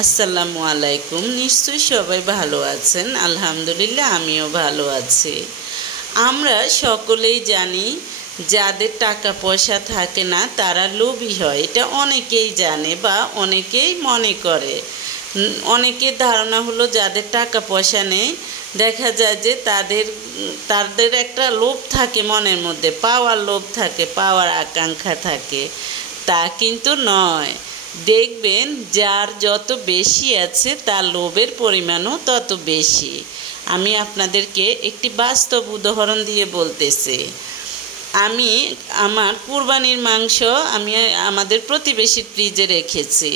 আসসালামু আলাইকুম। নিশ্চয়ই সবাই ভালো আছেন। আলহামদুলিল্লাহ আমিও ভালো আছি। আমরা সকলেই জানি যাদের টাকা পয়সা থাকে না তারা লোভী হয়, এটা অনেকেই জানে বা অনেকেই মনে করে। অনেকের ধারণা হলো যাদের টাকা পয়সা নেই দেখা যায় যে তাদের একটা লোভ থাকে, মনের মধ্যে পাওয়ার লোভ থাকে, পাওয়ার আকাঙ্ক্ষা থাকে। তা কিন্তু নয়। দেখবেন যার যত বেশি আছে তার লোভের পরিমাণও তত বেশি। আমি আপনাদেরকে একটি বাস্তব উদাহরণ দিয়ে বলতেছি। আমি আমার কুরবানির মাংস আমাদের প্রতিবেশীর ফ্রিজে রেখেছি।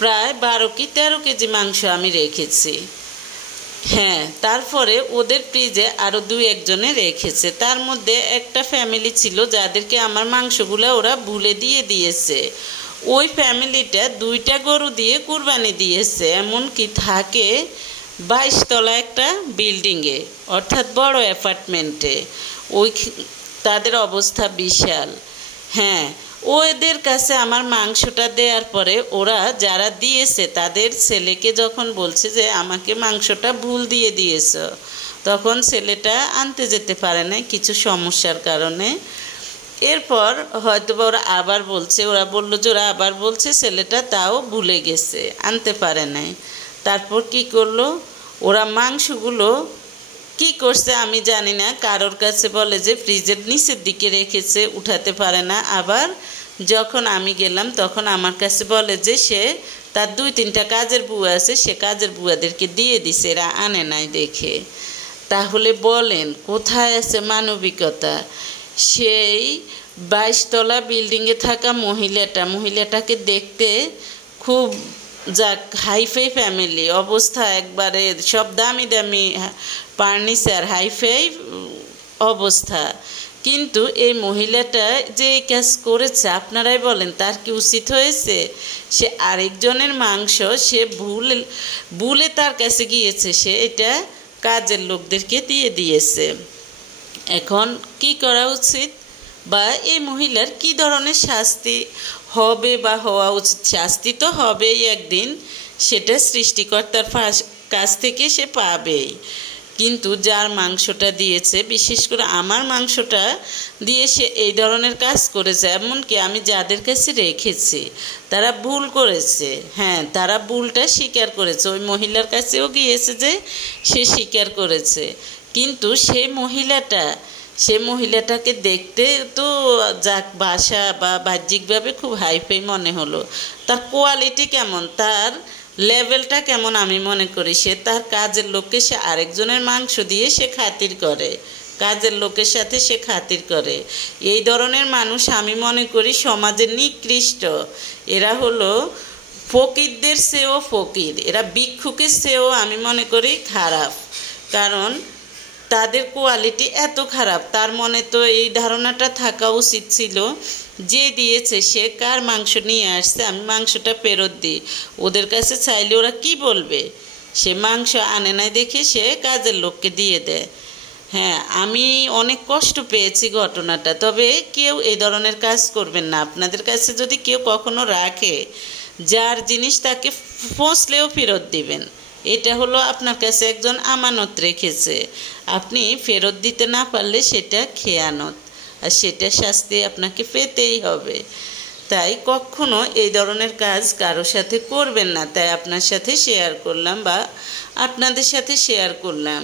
প্রায় 12 কি 13 কেজি মাংস আমি রেখেছি। হ্যাঁ, তারপরে ওদের ফ্রিজে আরও 2-1 জনে রেখেছে। তার মধ্যে একটা ফ্যামিলি ছিল যাদেরকে আমার মাংসগুলো ওরা ভুলে দিয়েছে। ওই ফ্যামিলিটা 2টা গরু দিয়ে কুরবানি দিয়েছে, এমনকি থাকে 22 তলা একটা বিল্ডিংয়ে, অর্থাৎ বড় অ্যাপার্টমেন্টে। ওই তাদের অবস্থা বিশাল। হ্যাঁ, ওদের কাছে আমার মাংসটা দেওয়ার পরে ওরা যারা দিয়েছে তাদের ছেলেকে যখন বলছে যে আমাকে মাংসটা ভুল দিয়েছ, তখন ছেলেটা আনতে যেতে পারে না কিছু সমস্যার কারণে। এরপর হয়তো ওরা বলল যে ওরা আবার বলছে, ছেলেটা তাও ভুলে গেছে, আনতে পারে নাই। তারপর কি করলো, ওরা মাংসগুলো কি করছে আমি জানি না, কারোর কাছে বলে যে ফ্রিজের নিচের দিকে রেখেছে, উঠাতে পারে না। আবার যখন আমি গেলাম তখন আমার কাছে বলে যে সে তার 2-3টা কাজের বুয়া আছে, সে কাজের বুয়াদেরকে দিয়ে দিছে, এরা আনে নাই দেখে। তাহলে বলেন কোথায় আছে মানবিকতা? সেই 22 তলা বিল্ডিংয়ে থাকা মহিলাটাকে দেখতে খুব হাইফাই ফ্যামিলি অবস্থা, একবারে সব দামি দামি ফার্নিচার, হাইফাই অবস্থা। কিন্তু এই মহিলাটা যে এই কাজ করেছে আপনারাই বলেন তার কি উচিত হয়েছে? সে আরেকজনের মাংস সে ভুলে তার কাছে গিয়েছে, সে এটা কাজের লোকদেরকে দিয়ে দিয়েছে। এখন কি করা উচিত বা এই মহিলার কি ধরনের শাস্তি হবে বা হওয়া উচিত? শাস্তি তো হবেই একদিন, সেটা সৃষ্টিকর্তার কাছ থেকে সে পাবেই। কিন্তু যার মাংসটা দিয়েছে, বিশেষ করে আমার মাংসটা দিয়ে সে এই ধরনের কাজ করেছে, এমনকি আমি যাদের কাছে রেখেছি তারা ভুল করেছে। হ্যাঁ, তারা ভুলটা স্বীকার করেছে, ওই মহিলার কাছেও গিয়েছে যে সে স্বীকার করেছে। কিন্তু সে মহিলাটাকে দেখতে তো বাসা বা বাহ্যিকভাবে খুব হাইফাই মনে হলো। তার কোয়ালিটি কেমন, তার লেভেলটা কেমন আমি মনে করি সে তার কাজের লোককে সে আরেকজনের মাংস দিয়ে সে খাতির করে, কাজের লোকের সাথে সে খাতির করে। এই ধরনের মানুষ আমি মনে করি সমাজের নিকৃষ্ট। এরা হলো ফকিরদের চেয়েও ফকির, এরা ভিক্ষুকের চেয়েও আমি মনে করি খারাপ। কারণ তাদের কোয়ালিটি এত খারাপ, তার মনে তো এই ধারণাটা থাকা উচিত ছিল যে দিয়েছে সে কার মাংস নিয়ে আসছে, আমি মাংসটা ফেরত দিই। ওদের কাছে চাইলে ওরা কি বলবে? সে মাংস আনে নাই দেখে সে কাজের লোককে দিয়ে দেয়। হ্যাঁ, আমি অনেক কষ্ট পেয়েছি ঘটনাটা। তবে কেউ এই ধরনের কাজ করবেন না। আপনাদের কাছে যদি কেউ কখনো রাখে, যার জিনিস তাকে ফসলেও ফেরত দিবেন। এটা হলো আপনার কাছে একজন আমানত রেখেছে, আপনি ফেরত দিতে না পারলে সেটা খেয়ানত, আর সেটা শাস্তি আপনাকে পেতেই হবে। তাই কখনো এই ধরনের কাজ কারো সাথে করবেন না। তাই আপনার সাথে শেয়ার করলাম বা আপনাদের সাথে শেয়ার করলাম।